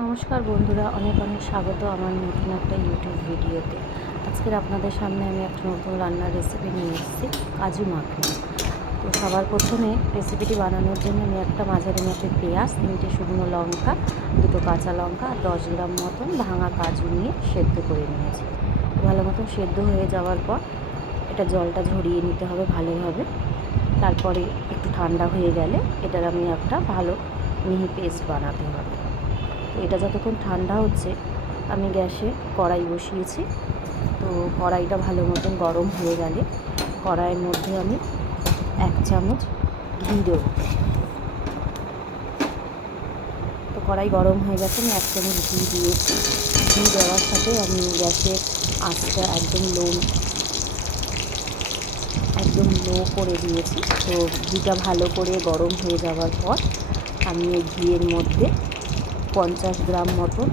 নমস্কার বন্ধুরা, অনেক অনেক স্বাগত আমার নতুন একটা ইউটিউব ভিডিওতে। আজকের আপনাদের সামনে আমি একটা নতুন রান্নার রেসিপি নিয়ে এসেছি, কাজু মাখনি। তো সবার প্রথমে রেসিপিটি বানানোর জন্য আমি একটা মাঝারি মাপের পেঁয়াজ, 3টে শুকনো লঙ্কা, 2টো কাঁচা লঙ্কা আর 10 গ্রাম মতন ভাঙা কাজু নিয়ে সেদ্ধ করে নিয়েছি। ভালো মতন সেদ্ধ হয়ে যাওয়ার পর এটা জলটা ঝরিয়ে নিতে হবে ভালোভাবে। তারপরে একটু ঠান্ডা হয়ে গেলে এটার আমি একটা ভালো মিহি পেস্ট বানাতে হবে। তো এটা যতক্ষণ ঠান্ডা হচ্ছে আমি গ্যাসে কড়াই বসিয়েছি। তো কড়াইটা ভালো মতন গরম হয়ে গেলে কড়াইয়ের মধ্যে আমি 1 চামচ ঘি দেবো। তো কড়াই গরম হয়ে গেছে, আমি 1 চামচ ঘি দিয়েছি। ঘি দেওয়ার সাথে আমি গ্যাসের আঁচটা একদম লো করে দিয়েছি। তো ঘিটা ভালো করে গরম হয়ে যাওয়ার পর আমি এই ঘিয়ের মধ্যে 50 গ্রাম মতন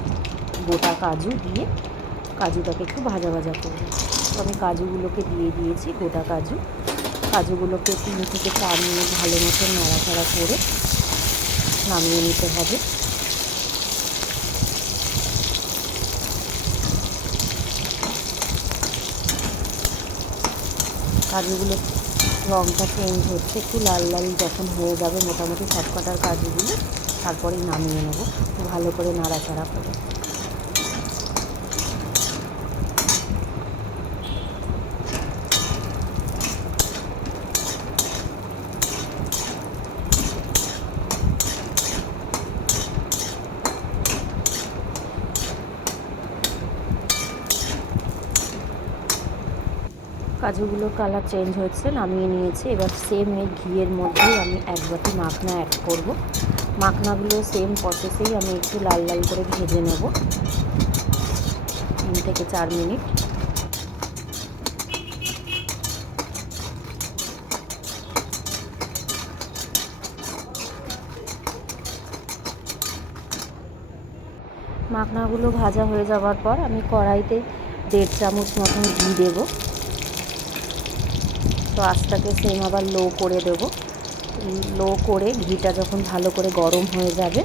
গোটা কাজু দিয়ে কাজুটাকে একটু ভাজা ভাজা করব। তো আমি কাজুগুলোকে দিয়ে দিয়েছি, গোটা কাজুগুলোকে 3 থেকে 4 মিনিট ভালো মতন নাড়াচাড়া করে নামিয়ে নিতে হবে। কাজুগুলো রঙটা চেঞ্জ হচ্ছে, একটু লাল লাল যখন হয়ে যাবে মোটামুটি সবকটার কাজুগুলো, তারপরেই নামিয়ে নেব ভালো করে নাড়াচাড়া করে। কাজুগুলো কালার চেঞ্জ হচ্ছে, নামিয়ে নিয়েছি। এবার সেম এই ঘিয়ের মধ্যেই আমি 1 বাটি মাখনা অ্যাড করব। মাখনাগুলো সেম প্রসেসেই আমি একটু লাল লাল করে ভেজে নেব 3 থেকে 4 মিনিট। মাখনাগুলো ভাজা হয়ে যাওয়ার পর আমি কড়াইতে 1.5 চামচ মতন ঘি দেব। তো আঁচটাকে সেম আবার লো করে দেব। লো করে ঘিটা যখন ভালো করে গরম হয়ে যাবে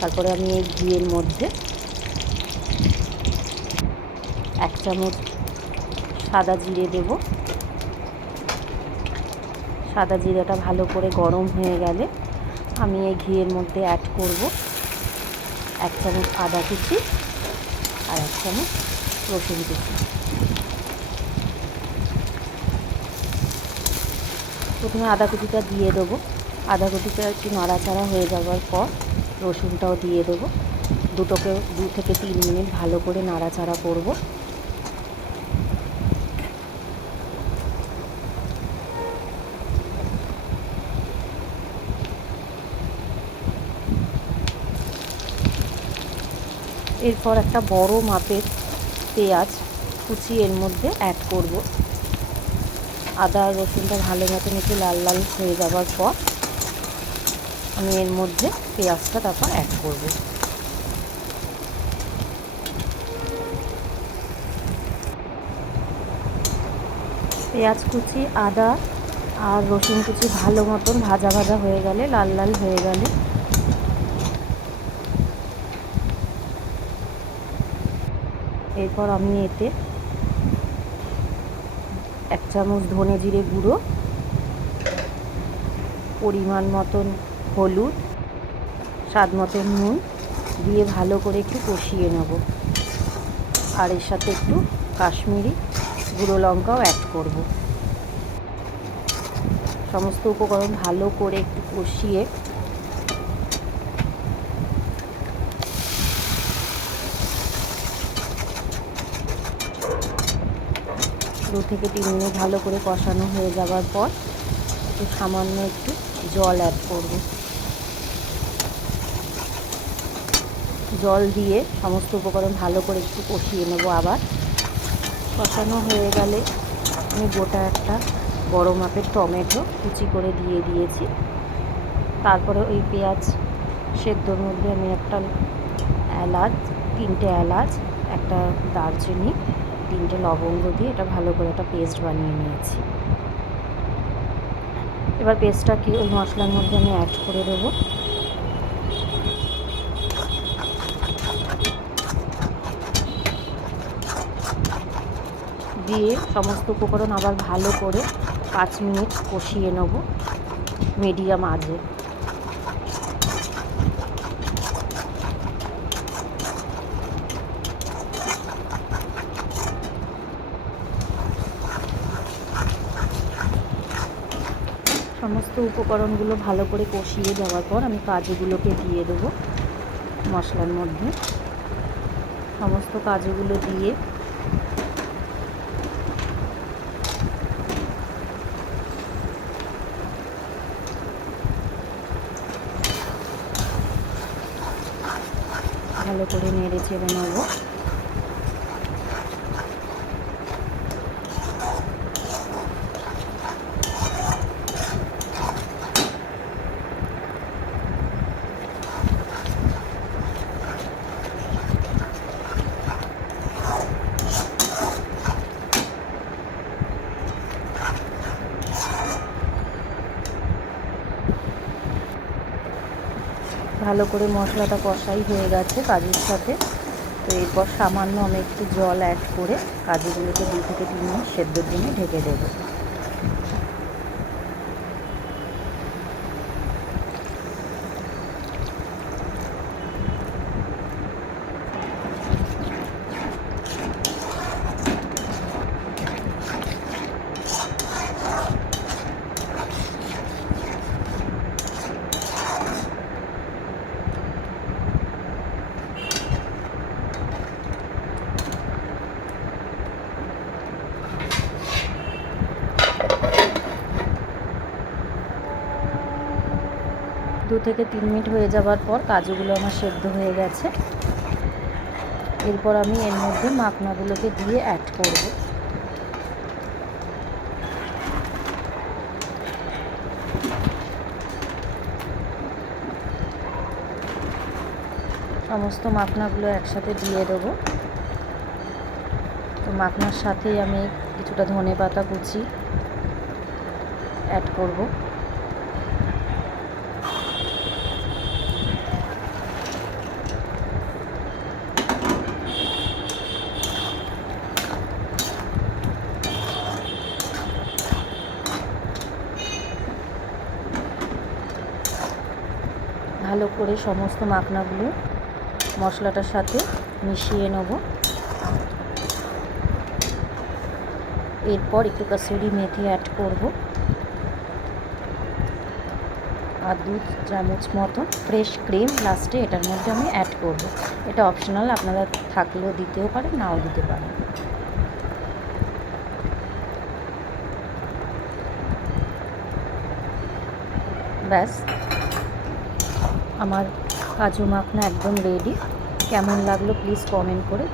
তারপরে আমি এই ঘিয়ের মধ্যে 1 চামচ সাদা জিরে দেব। সাদা জিরেটা ভালো করে গরম হয়ে গেলে আমি এই ঘিয়ের মধ্যে অ্যাড করব 1 চামচ আদা কুচি আর 1 চামচ রসুন কুচি। প্রথমে আদা কুচিটা দিয়ে দেবো। আদা কুচিটা একটু নাড়াচাড়া হয়ে যাওয়ার পর রসুনটাও দিয়ে দেবো। 2 থেকে 3 মিনিট ভালো করে নাড়াচাড়া করব। এরপর একটা বড় মাপের পেঁয়াজ কুচি এর মধ্যে অ্যাড করব। আদা আর রসুনটা ভালো মতন একটু লাল লাল হয়ে যাওয়ার পর আমি এর মধ্যে পেঁয়াজটা তারপর অ্যাড করব। পেঁয়াজ কুচি, আদা আর রসুন কুচি ভালো মতন ভাজা ভাজা হয়ে গেলে, লাল লাল হয়ে গেলে এরপর আমি এতে 1 চামচ ধনে জিরে গুঁড়ো, পরিমাণ মতন হলুদ, স্বাদ মতন নুন দিয়ে ভালো করে একটু কষিয়ে নেব। আর এর সাথে একটু কাশ্মীরি গুঁড়ো লঙ্কাও অ্যাড করব। সমস্ত উপকরণ ভালো করে একটু কষিয়ে 2 থেকে 3 মিনিট ভালো করে কষানো হয়ে যাওয়ার পর একটু সামান্য একটু জল অ্যাড করব। জল দিয়ে সমস্ত উপকরণ ভালো করে একটু কষিয়ে নেব। আবার কষানো হয়ে গেলে আমি গোটা একটা বড় মাপের টমেটো কুচি করে দিয়ে দিয়েছি। তারপরে ওই পেঁয়াজ সেদ্ধর মধ্যে আমি একটা এলাচ, 3টে এলাচ, একটা দারচিনি, 3টে লবঙ্গ দিয়ে এটা ভালো করে একটা পেস্ট বানিয়ে নিয়েছি। এবার পেস্টটাকে ওই মশলার মধ্যে আমি অ্যাড করে দেবো। দিয়ে সমস্ত উপকরণ আবার ভালো করে 5 মিনিট কষিয়ে নেব মিডিয়াম আঁচে। সমস্ত উপকরণগুলো ভালো করে কষিয়ে যাওয়ার পর আমি কাজুগুলোকে দিয়ে দেবো মশলার মধ্যে। সমস্ত কাজুগুলো দিয়ে ভালো করে নেড়ে চেড়ে নেব। ভালো করে মশলাটা কষাই হয়ে গেছে কাজুর সাথে। তো এরপর সামান্য আমি একটু জল অ্যাড করে কাজুগুলোকে 2 থেকে 3 মিনিট সেদ্ধর জন্য ঢেকে দেবো। দু থেকে 3 মিনিট হয়ে যাওয়ার পর কাজুগুলো আমার সেদ্ধ হয়ে গেছে। এরপর আমি এর মধ্যে মাখনাগুলোকে দিয়ে অ্যাড করব। সমস্ত মাখনাগুলো একসাথে দিয়ে দেবো। তো মাখনার সাথেই আমি কিছুটা ধনেপাতা কুচি অ্যাড করব। ভালো করে সমস্ত মাখনাগুলো মশলাটার সাথে মিশিয়ে নেব। এরপর একটু কাসুরি মেথি অ্যাড করব আর 2 চামচ মতো ফ্রেশ ক্রিম লাস্টে এটার মধ্যে আমি অ্যাড করব। এটা অপশনাল, আপনারা থাকলেও দিতেও পারেন, নাও দিতে পারেন। ব্যাস, আমার কাজু মাখনা একদম রেডি। কেমন লাগলো প্লিজ কমেন্ট করে